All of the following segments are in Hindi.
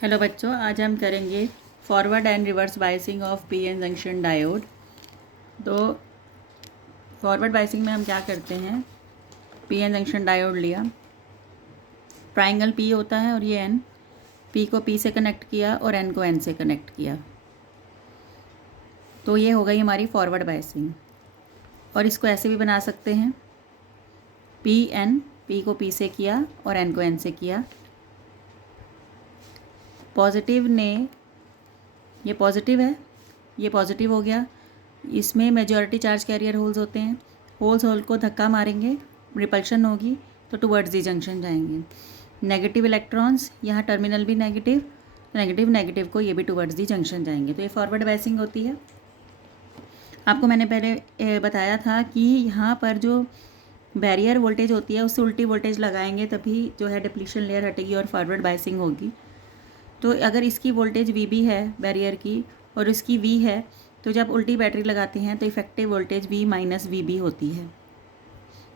हेलो बच्चों, आज हम करेंगे forward and reverse biasing of PN junction diode. तो फॉरवर्ड बायसिंग में हम क्या करते हैं, पीएन जंक्शन डायोड लिया, ट्राइंगल पी होता है और ये एन, पी को पी से कनेक्ट किया और एन को एन से कनेक्ट किया, तो ये हो गई हमारी फॉरवर्ड बायसिंग। और इसको ऐसे भी बना सकते हैं, पी एन, पी को पी से किया और एन को एन से किया। पॉजिटिव ने, ये पॉजिटिव है, ये पॉजिटिव हो गया, इसमें मेजॉरिटी चार्ज कैरियर होल्स होते हैं, होल्स होल को धक्का मारेंगे, रिपल्शन होगी तो टुवर्ड्स दी जंक्शन जाएंगे। नेगेटिव इलेक्ट्रॉन्स, यहाँ टर्मिनल भी नेगेटिव, तो नेगेटिव नेगेटिव को ये भी टुवर्ड्स दी जंक्शन जाएंगे। तो ये फॉरवर्ड बायसिंग होती है। आपको मैंने पहले बताया था कि यहाँ पर जो बैरियर वोल्टेज होती है उससे उल्टी वोल्टेज लगाएंगे तभी जो है डिप्लीशन लेयर हटेगी और फॉरवर्ड बायसिंग होगी। तो अगर इसकी वोल्टेज वी है बैरियर की और इसकी वी है, तो जब उल्टी बैटरी लगाते हैं तो effective voltage V minus V B होती है।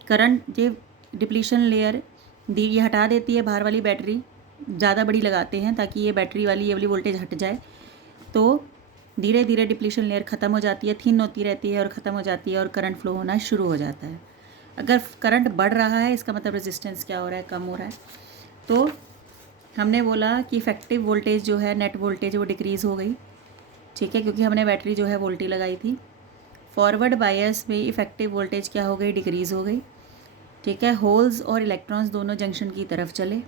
करंट जो डिप्लीशन लेयर दी ये हटा देती है, बाहर वाली बैटरी ज़्यादा बड़ी लगाते हैं ताकि ये बैटरी वाली ये वाली वोल्टेज हट जाए, तो धीरे धीरे डिप्लीशन लेयर ख़त्म हो जाती है, थिन होती रहती है और ख़त्म हो जाती है और करंट फ्लो होना शुरू हो जाता है। अगर करंट बढ़ रहा है इसका मतलब रेजिस्टेंस क्या हो रहा है, कम हो रहा है। तो हमने बोला कि इफेक्टिव वोल्टेज जो है, नेट वोल्टेज वो डिक्रीज़ हो गई, ठीक है, क्योंकि हमने बैटरी जो है वोल्टी लगाई थी। फॉरवर्ड बायस में इफेक्टिव वोल्टेज क्या हो गई, डिक्रीज़ हो गई, ठीक है। होल्स और इलेक्ट्रॉन्स दोनों जंक्शन की तरफ चले,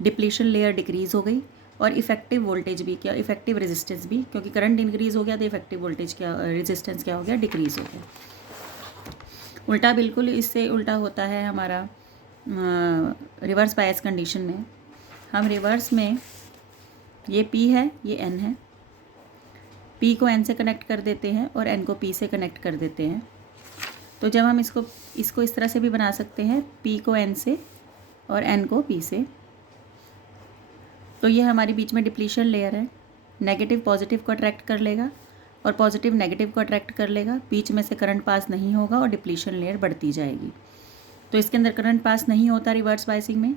डिप्लीशन लेयर डिक्रीज़ हो गई और इफेक्टिव वोल्टेज भी क्या, इफेक्टिव रेजिस्टेंस भी, क्योंकि करंट इंक्रीज़ हो गया तो इफेक्टिव वोल्टेज क्या, रेजिस्टेंस क्या हो गया, डिक्रीज़ हो गया। उल्टा बिल्कुल इससे उल्टा होता है हमारा रिवर्स बायस कंडीशन में। हम रिवर्स में ये P है, ये N है, P को N से कनेक्ट कर देते हैं और N को P से कनेक्ट कर देते हैं। तो जब हम इसको इस तरह से भी बना सकते हैं, P को N से और N को P से। तो ये हमारे बीच में डिप्लीशन लेयर है, नेगेटिव पॉजिटिव को अट्रैक्ट कर लेगा और पॉजिटिव नेगेटिव को अट्रैक्ट कर लेगा, बीच में से करंट पास नहीं होगा और डिप्लीशन लेयर बढ़ती जाएगी। तो इसके अंदर करंट पास नहीं होता रिवर्स बायसिंग में,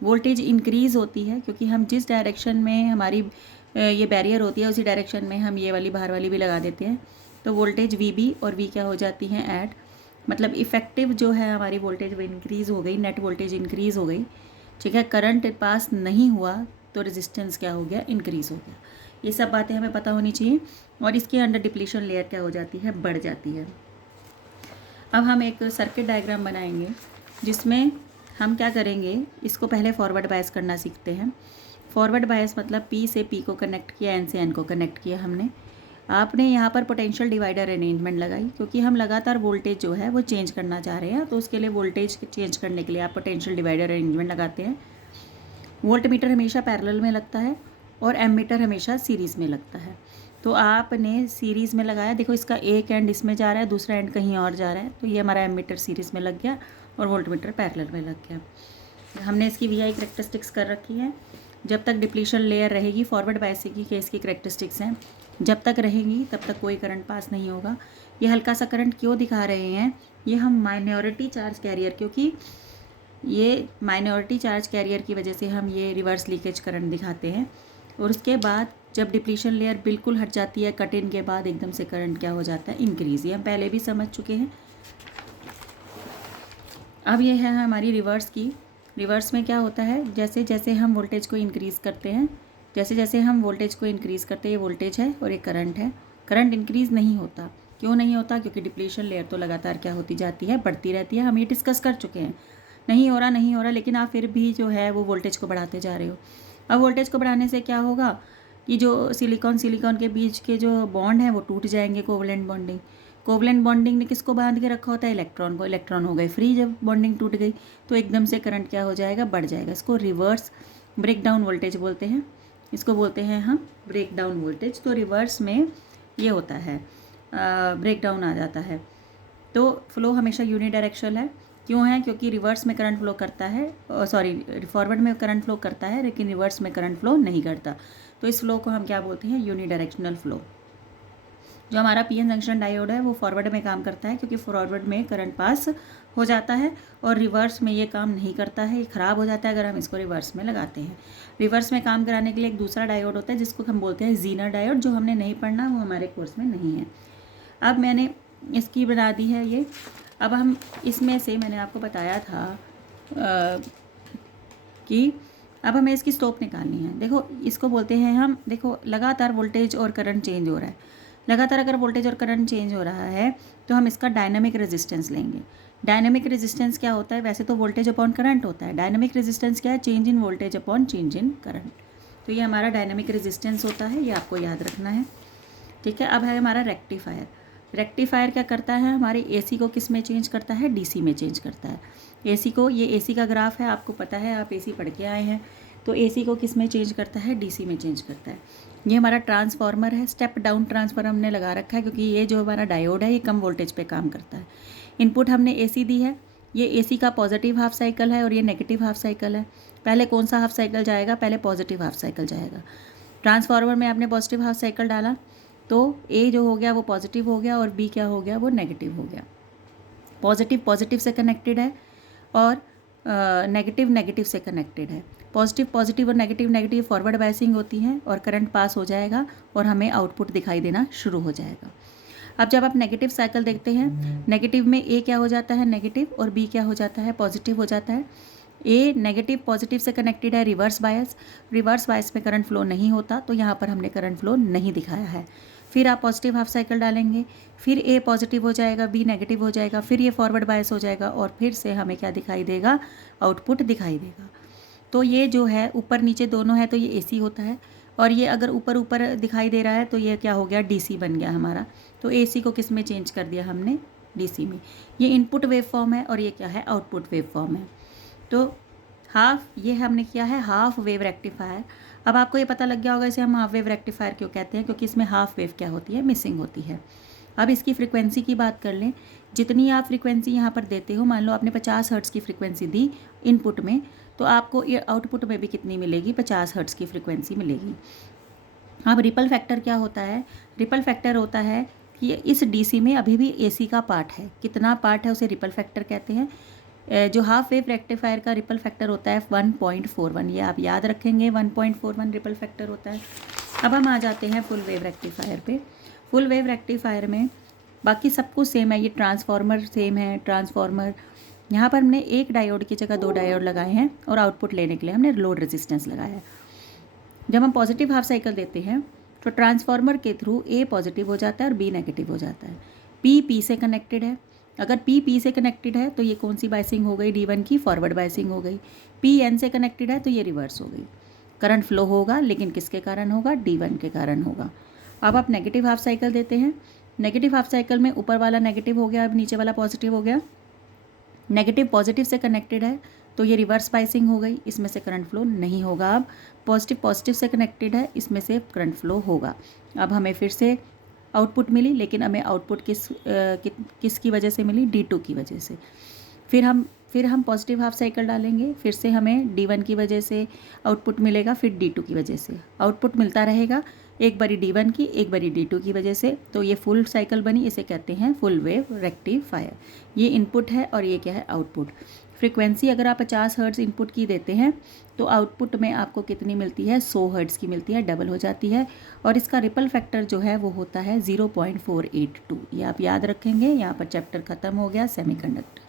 वोल्टेज इंक्रीज़ होती है, क्योंकि हम जिस डायरेक्शन में हमारी ये बैरियर होती है उसी डायरेक्शन में हम ये वाली बाहर वाली भी लगा देते हैं। तो वोल्टेज वी बी और वी क्या हो जाती हैं, ऐड, मतलब इफेक्टिव जो है हमारी वोल्टेज वो इंक्रीज़ हो गई, नेट वोल्टेज इंक्रीज़ हो गई, ठीक है। करंट पास नहीं हुआ तो रेजिस्टेंस क्या हो गया, इंक्रीज़ हो गया। ये सब बातें हमें पता होनी चाहिए। और इसके अंडर डिप्लीशन लेयर क्या हो जाती है, बढ़ जाती है। अब हम एक सर्किट डायग्राम बनाएंगे जिसमें हम क्या करेंगे, इसको पहले फॉरवर्ड बायस करना सीखते हैं। फॉरवर्ड बायस मतलब P से P को कनेक्ट किया, N से N को कनेक्ट किया हमने। आपने यहाँ पर पोटेंशियल डिवाइडर अरेंजमेंट लगाई, क्योंकि हम लगातार वोल्टेज जो है वो चेंज करना चाह रहे हैं, तो उसके लिए वोल्टेज चेंज करने के लिए आप पोटेंशियल डिवाइडर अरेंजमेंट लगाते हैं। वोल्ट मीटर हमेशा पैरेलल में लगता है और एमीटर हमेशा सीरीज़ में लगता है। तो आपने सीरीज़ में लगाया, देखो इसका एक एंड इसमें जा रहा है, दूसरा एंड कहीं और जा रहा है, तो ये हमारा एमीटर सीरीज़ में लग गया और वोल्ट मीटर पैरेलल में लग गया। हमने इसकी वी आई करेक्टरिस्टिक्स कर रखी है। जब तक डिप्लीशन लेयर रहेगी, फॉरवर्ड बायसिंग की केस की करेक्टरिस्टिक्स हैं, जब तक रहेंगी तब तक कोई करंट पास नहीं होगा। ये हल्का सा करंट क्यों दिखा रहे हैं, ये हम माइनॉरिटी चार्ज कैरियर, क्योंकि ये माइनॉरिटी चार्ज कैरियर की वजह से हम ये रिवर्स लीकेज करंट दिखाते हैं। और उसके बाद जब डिप्लीशन लेयर बिल्कुल हट जाती है, कट इन के बाद एकदम से करंट क्या हो जाता है, इंक्रीज़। ये हम पहले भी समझ चुके हैं। अब ये है हमारी रिवर्स की। रिवर्स में क्या होता है, जैसे जैसे हम वोल्टेज को इंक्रीज़ करते हैं, जैसे जैसे हम वोल्टेज को इंक्रीज़ करते हैं, ये वोल्टेज है और ये करंट है, करंट इंक्रीज़ नहीं होता। क्यों नहीं होता, क्योंकि डिप्लीशन लेयर तो लगातार क्या होती जाती है, बढ़ती रहती है। हम ये डिस्कस कर चुके हैं, नहीं हो रहा, लेकिन आप फिर भी जो है वो वोल्टेज को बढ़ाते जा रहे हो। अब वोल्टेज को बढ़ाने से क्या होगा कि जो सिलिकॉन के बीच के जो बॉन्ड हैं वो टूट जाएंगे, कोवलेंट बॉन्डिंग। कोवलेंट बॉन्डिंग ने किसको बांध के रखा होता है, इलेक्ट्रॉन को। इलेक्ट्रॉन हो गए फ्री, जब बॉन्डिंग टूट गई तो एकदम से करंट क्या हो जाएगा, बढ़ जाएगा। इसको रिवर्स ब्रेकडाउन वोल्टेज बोलते हैं, इसको बोलते हैं हम ब्रेकडाउन वोल्टेज। तो रिवर्स में ये होता है, ब्रेकडाउन आ जाता है। तो फ्लो हमेशा यूनिडायरेक्शनल है। क्यों है, क्योंकि रिवर्स में करंट फ्लो करता है, फॉरवर्ड में करंट फ्लो करता है लेकिन रिवर्स में करंट फ्लो नहीं करता। तो इस फ्लो को हम क्या बोलते हैं, यूनिडायरेक्शनल फ्लो। जो हमारा पीएन जंक्शन डायोड है वो फॉरवर्ड में काम करता है, क्योंकि फॉरवर्ड में करंट पास हो जाता है, और रिवर्स में ये काम नहीं करता है, ये ख़राब हो जाता है अगर हम इसको रिवर्स में लगाते हैं। रिवर्स में काम कराने के लिए एक दूसरा डायोड होता है जिसको हम बोलते हैं जीनर डायोड, जो हमने नहीं पढ़ना, वो हमारे कोर्स में नहीं है। अब मैंने इसकी बना दी है ये। अब हम इसमें से, मैंने आपको बताया था कि अब हमें इसकी स्लोप निकालनी है। देखो इसको बोलते हैं हम, देखो लगातार वोल्टेज और करंट चेंज हो रहा है। लगातार अगर वोल्टेज और करंट चेंज हो रहा है तो हम इसका डायनामिक रेजिस्टेंस लेंगे। डायनामिक रेजिस्टेंस क्या होता है? वैसे तो वोल्टेज अपॉन करंट होता है। डायनामिक रेजिस्टेंस क्या है? Change in voltage upon change in current. तो ये हमारा डायनामिक रेजिस्टेंस होता है, ये आपको याद रखना है, ठीक है। अब है हमारा रेक्टिफायर। रेक्टिफायर क्या करता है? हमारे एसी को किस में चेंज करता है? डीसी में चेंज करता है। एसी को, ये एसी का ग्राफ है, आपको पता है, आप एसी पढ़ के आए हैं। तो एसी को किस में चेंज करता है? डीसी में चेंज करता है। ये हमारा ट्रांसफार्मर है, स्टेप डाउन ट्रांसफार्मर हमने लगा रखा है, क्योंकि ये जो हमारा डायोड है ये कम वोल्टेज पे काम करता है। इनपुट हमने एसी दी है, ये एसी का पॉजिटिव हाफ साइकिल है और ये नेगेटिव हाफ साइकिल है। पहले कौन सा हाफ साइकिल जाएगा? पहले पॉजिटिव हाफ साइकिल जाएगा। ट्रांसफार्मर में आपने पॉजिटिव हाफ साइकिल डाला तो ए जो हो गया वो पॉजिटिव हो गया और बी क्या हो गया? वो नेगेटिव हो गया। पॉजिटिव पॉजिटिव से कनेक्टेड है और नेगेटिव नेगेटिव से कनेक्टेड है। पॉजिटिव पॉजिटिव और नेगेटिव नेगेटिव फॉरवर्ड बायसिंग होती है और करंट पास हो जाएगा और हमें आउटपुट दिखाई देना शुरू हो जाएगा। अब जब आप नेगेटिव साइकिल देखते हैं, नेगेटिव में ए क्या हो जाता है? नेगेटिव, और बी क्या हो जाता है? पॉजिटिव हो जाता है। ए नेगेटिव पॉजिटिव से कनेक्टेड है, रिवर्स बायस। रिवर्स बायस में करंट फ्लो नहीं होता, तो यहाँ पर हमने करंट फ्लो नहीं दिखाया है। फिर आप पॉजिटिव हाफ साइकिल डालेंगे, फिर ए पॉजिटिव हो जाएगा, बी नेगेटिव हो जाएगा, फिर ये फॉरवर्ड बायस हो जाएगा और फिर से हमें क्या दिखाई देगा? आउटपुट दिखाई देगा। तो ये जो है ऊपर नीचे दोनों है तो ये एसी होता है, और ये अगर ऊपर ऊपर दिखाई दे रहा है तो ये क्या हो गया? डीसी बन गया हमारा। तो एसी को किस में चेंज कर दिया हमने? डीसी में। ये इनपुट वेव फॉर्म है और ये क्या है? आउटपुट वेव फॉर्म है। तो हाफ, ये हमने किया है हाफ वेव रेक्टिफायर। अब आपको ये पता लग गया होगा इसे हम हाफ वेव रेक्टिफायर क्यों कहते हैं, क्योंकि इसमें हाफ वेव क्या होती है? मिसिंग होती है। अब इसकी फ्रीक्वेंसी की बात कर लें। जितनी आप फ्रीक्वेंसी यहाँ पर देते हो, मान लो आपने 50 हर्ट्ज़ की फ्रीक्वेंसी दी इनपुट में, तो आपको ये आउटपुट में भी कितनी मिलेगी? 50 हर्ट्ज़ की फ्रीक्वेंसी मिलेगी। अब रिपल फैक्टर क्या होता है? रिपल फैक्टर होता है कि इस डीसी में अभी भी एसी का पार्ट है। कितना पार्ट है? उसे रिपल फैक्टर कहते हैं। जो हाफ वेव रेक्टिफायर का रिपल फैक्टर होता है 1.41, ये आप याद रखेंगे, 1.41 रिपल फैक्टर होता है। अब हम आ जाते हैं फुल वेव रेक्टिफायर पे। फुल वेव रेक्टिफायर में बाकी सब कुछ सेम है, ये ट्रांसफार्मर सेम है। ट्रांसफार्मर यहाँ पर हमने एक डायोड की जगह 2 डायोड लगाए हैं और आउटपुट लेने के लिए हमने लोड रेजिस्टेंस लगाया है। जब हम पॉजिटिव हाफ साइकिल देते हैं तो ट्रांसफार्मर के थ्रू ए पॉजिटिव हो जाता है और बी नेगेटिव हो जाता है। पी से कनेक्टेड है। अगर पी से कनेक्टेड है तो ये कौन सी बायसिंग हो गई? D1 की फॉरवर्ड बायसिंग हो गई। पी एन से कनेक्टेड है तो ये रिवर्स हो गई। करंट फ्लो होगा, लेकिन किसके कारण होगा? D1 के कारण होगा। अब आप नेगेटिव हाफ साइकिल देते हैं। नेगेटिव हाफ साइकिल में ऊपर वाला नेगेटिव हो गया, अब नीचे वाला पॉजिटिव हो गया। नेगेटिव पॉजिटिव से कनेक्टेड है तो ये रिवर्स बायसिंग हो गई, इसमें से करंट फ्लो नहीं होगा। अब पॉजिटिव पॉजिटिव से कनेक्टेड है, इसमें से करंट फ्लो होगा। अब हमें फिर से आउटपुट मिली, लेकिन हमें आउटपुट किसकी वजह से मिली? D2 की वजह से। फिर हम पॉजिटिव हाफ साइकिल डालेंगे, फिर से हमें D1 की वजह से आउटपुट मिलेगा, फिर D2 की वजह से आउटपुट मिलता रहेगा। एक बारी D1 की, एक बारी D2 की वजह से। तो ये फुल साइकिल बनी, इसे कहते हैं फुल वेव रेक्टिफायर। ये इनपुट है और ये क्या है? आउटपुट। फ्रीक्वेंसी अगर आप 50 हर्ट्ज़ इनपुट की देते हैं तो आउटपुट में आपको कितनी मिलती है? 100 हर्ट्ज़ की मिलती है, डबल हो जाती है। और इसका रिपल फैक्टर जो है वो होता है 0.482। ये आप याद रखेंगे। यहाँ पर चैप्टर ख़त्म हो गया सेमीकंडक्टर।